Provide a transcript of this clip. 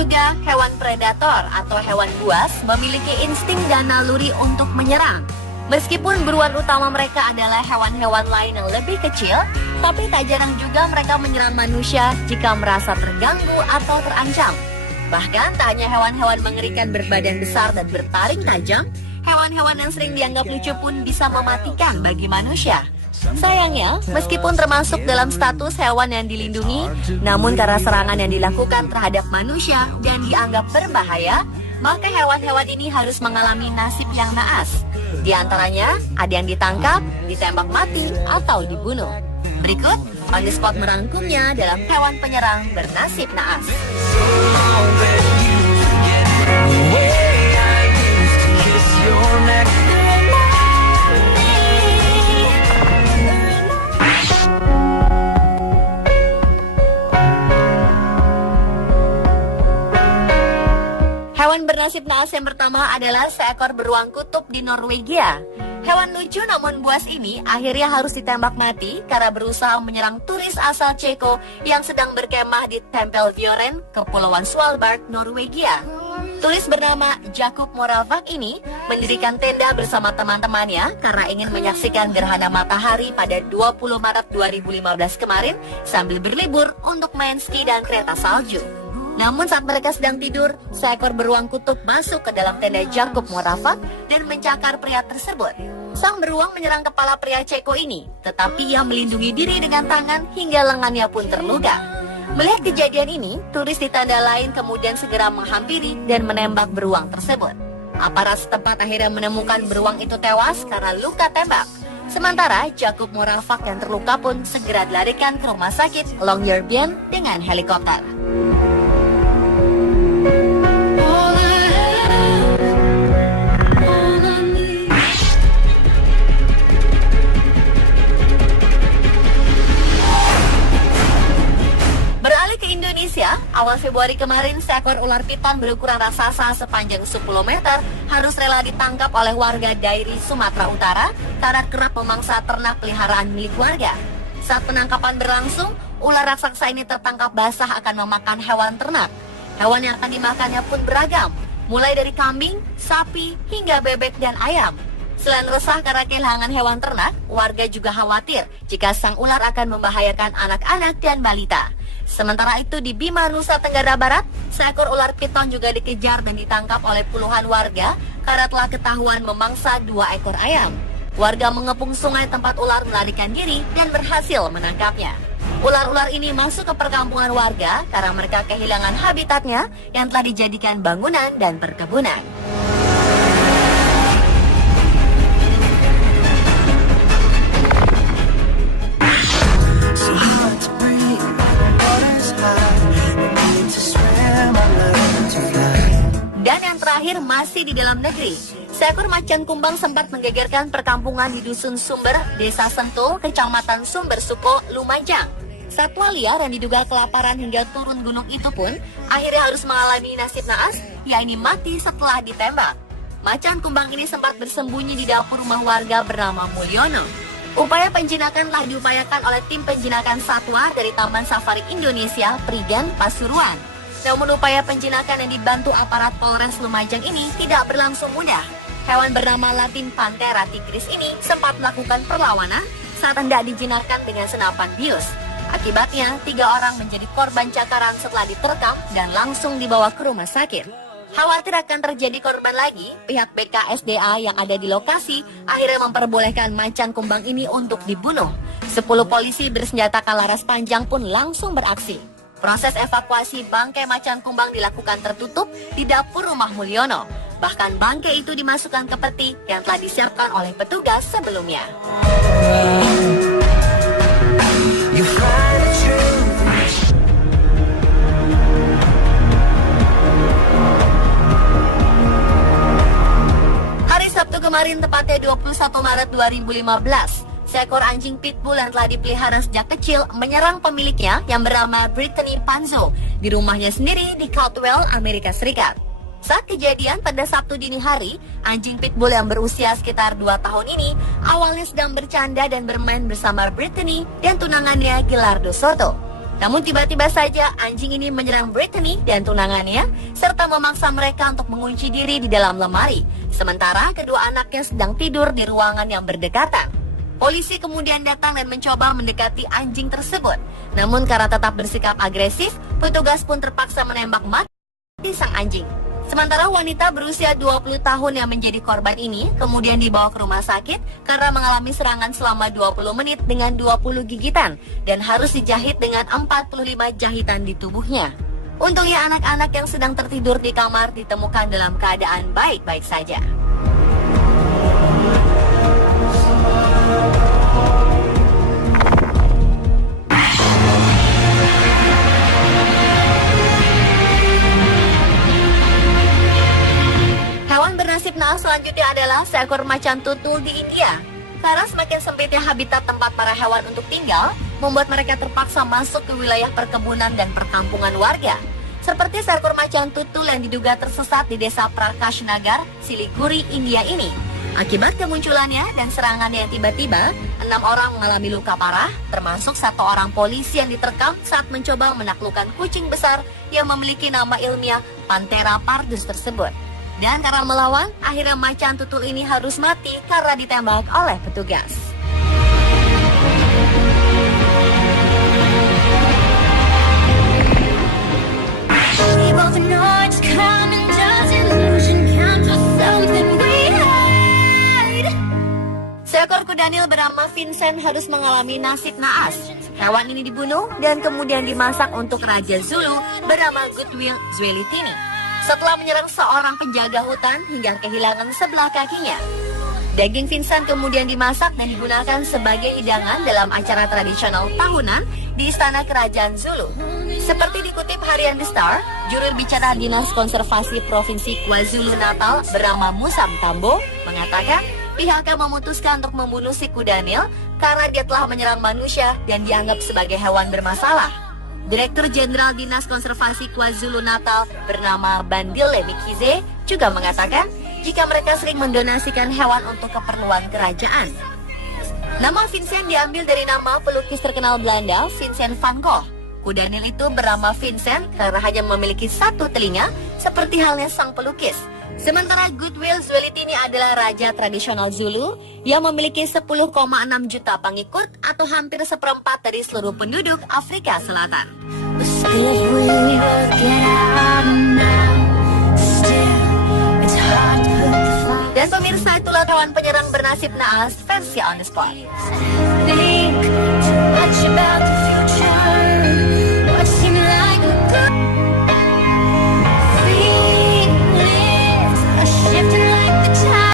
juga hewan predator atau hewan buas memiliki insting dan naluri untuk menyerang. Meskipun buruan utama mereka adalah hewan-hewan lain yang lebih kecil, tapi tak jarang juga mereka menyerang manusia jika merasa terganggu atau terancam. Bahkan tak hanya hewan-hewan mengerikan berbadan besar dan bertaring tajam, hewan-hewan yang sering dianggap lucu pun bisa mematikan bagi manusia. Sayangnya, meskipun termasuk dalam status hewan yang dilindungi, namun karena serangan yang dilakukan terhadap manusia dan dianggap berbahaya, maka hewan-hewan ini harus mengalami nasib yang naas. Di antaranya, ada yang ditangkap, ditembak mati, atau dibunuh. Berikut, On The Spot merangkumnya dalam hewan penyerang bernasib naas. Hewan bernasib naas yang pertama adalah seekor beruang kutub di Norwegia. Hewan lucu namun buas ini akhirnya harus ditembak mati karena berusaha menyerang turis asal Ceko yang sedang berkemah di Tempel Fjoren, Kepulauan Svalbard, Norwegia. Turis bernama Jakob Moravak ini mendirikan tenda bersama teman-temannya karena ingin menyaksikan gerhana matahari pada 20 Maret 2015 kemarin sambil berlibur untuk main ski dan kereta salju. Namun saat mereka sedang tidur, seekor beruang kutub masuk ke dalam tenda Jakob Moravak dan mencakar pria tersebut. Sang beruang menyerang kepala pria Ceko ini, tetapi ia melindungi diri dengan tangan hingga lengannya pun terluka. Melihat kejadian ini, turis di tenda lain kemudian segera menghampiri dan menembak beruang tersebut. Aparat setempat akhirnya menemukan beruang itu tewas karena luka tembak. Sementara Jakob Moravak yang terluka pun segera dilarikan ke rumah sakit Longyearbyen dengan helikopter. Awal Februari kemarin, seekor ular piton berukuran raksasa sepanjang 10 meter harus rela ditangkap oleh warga Dairi, Sumatera Utara karena kerap memangsa ternak peliharaan milik warga. Saat penangkapan berlangsung, ular raksasa ini tertangkap basah akan memakan hewan ternak. Hewan yang akan dimakannya pun beragam, mulai dari kambing, sapi, hingga bebek dan ayam. Selain resah karena kehilangan hewan ternak, warga juga khawatir jika sang ular akan membahayakan anak-anak dan balita. Sementara itu di Bima, Nusa Tenggara Barat, seekor ular piton juga dikejar dan ditangkap oleh puluhan warga karena telah ketahuan memangsa 2 ekor ayam. Warga mengepung sungai tempat ular melarikan diri dan berhasil menangkapnya. Ular-ular ini masuk ke perkampungan warga karena mereka kehilangan habitatnya yang telah dijadikan bangunan dan perkebunan. Dan yang terakhir masih di dalam negeri. Seekor macan kumbang sempat menggegerkan perkampungan di Dusun Sumber, Desa Sentul, Kecamatan Sumber Suko, Lumajang. Satwa liar yang diduga kelaparan hingga turun gunung itu pun akhirnya harus mengalami nasib naas, yakni mati setelah ditembak. Macan kumbang ini sempat bersembunyi di dapur rumah warga bernama Mulyono. Upaya penjinakan telah diupayakan oleh tim penjinakan satwa dari Taman Safari Indonesia, Prigen, Pasuruan. Namun upaya penjinakan yang dibantu aparat Polres Lumajang ini tidak berlangsung mudah. Hewan bernama Latin Panthera tigris ini sempat melakukan perlawanan saat hendak dijinakkan dengan senapan bius. Akibatnya, 3 orang menjadi korban cakaran setelah diterkam dan langsung dibawa ke rumah sakit. Khawatir akan terjadi korban lagi, pihak BKSDA yang ada di lokasi akhirnya memperbolehkan macan kumbang ini untuk dibunuh. 10 polisi bersenjata laras panjang pun langsung beraksi. Proses evakuasi bangkai macan kumbang dilakukan tertutup di dapur rumah Mulyono. Bahkan bangkai itu dimasukkan ke peti yang telah disiapkan oleh petugas sebelumnya. Hari Sabtu kemarin, tepatnya 21 Maret 2015, seekor anjing pitbull yang telah dipelihara sejak kecil menyerang pemiliknya yang bernama Brittany Panzo di rumahnya sendiri di Caldwell, Amerika Serikat. Saat kejadian pada Sabtu dini hari, anjing pitbull yang berusia sekitar 2 tahun ini awalnya sedang bercanda dan bermain bersama Brittany dan tunangannya Gilardo Soto. Namun tiba-tiba saja anjing ini menyerang Brittany dan tunangannya, serta memaksa mereka untuk mengunci diri di dalam lemari, sementara kedua anaknya sedang tidur di ruangan yang berdekatan. Polisi kemudian datang dan mencoba mendekati anjing tersebut. Namun karena tetap bersikap agresif, petugas pun terpaksa menembak mati sang anjing. Sementara wanita berusia 20 tahun yang menjadi korban ini kemudian dibawa ke rumah sakit karena mengalami serangan selama 20 menit dengan 20 gigitan dan harus dijahit dengan 45 jahitan di tubuhnya. Untungnya anak-anak yang sedang tertidur di kamar ditemukan dalam keadaan baik-baik saja. Hewan bernasib naas selanjutnya adalah seekor macan tutul di India. Karena semakin sempitnya habitat tempat para hewan untuk tinggal, membuat mereka terpaksa masuk ke wilayah perkebunan dan perkampungan warga. Seperti seekor macan tutul yang diduga tersesat di desa Prakash Nagar, Siliguri, India ini. Akibat kemunculannya dan serangannya yang tiba-tiba, 6 orang mengalami luka parah, termasuk 1 orang polisi yang diterkam saat mencoba menaklukkan kucing besar yang memiliki nama ilmiah Panthera pardus tersebut. Dan karena melawan, akhirnya macan tutul ini harus mati karena ditembak oleh petugas. Seekor kuda Nil bernama Vincent harus mengalami nasib naas. Hewan ini dibunuh dan kemudian dimasak untuk Raja Zulu bernama Goodwill Zwelithini setelah menyerang seorang penjaga hutan hingga kehilangan sebelah kakinya. Daging Vincent kemudian dimasak dan digunakan sebagai hidangan dalam acara tradisional tahunan di Istana Kerajaan Zulu. Seperti dikutip harian The Star, juru bicara Dinas Konservasi Provinsi KwaZulu-Natal bernama Musam Tambo mengatakan pihaknya memutuskan untuk membunuh si kuda Nil karena dia telah menyerang manusia dan dianggap sebagai hewan bermasalah. Direktur Jenderal Dinas Konservasi KwaZulu-Natal bernama Bandile Mikize juga mengatakan jika mereka sering mendonasikan hewan untuk keperluan kerajaan. Nama Vincent diambil dari nama pelukis terkenal Belanda Vincent van Gogh. Kuda Nil itu bernama Vincent karena hanya memiliki 1 telinga seperti halnya sang pelukis. Sementara Goodwill Zwelithini adalah raja tradisional Zulu yang memiliki 10,6 juta pengikut atau hampir seperempat dari seluruh penduduk Afrika Selatan. Dan pemirsa, itulah hewan penyerang bernasib naas versi On The Spot.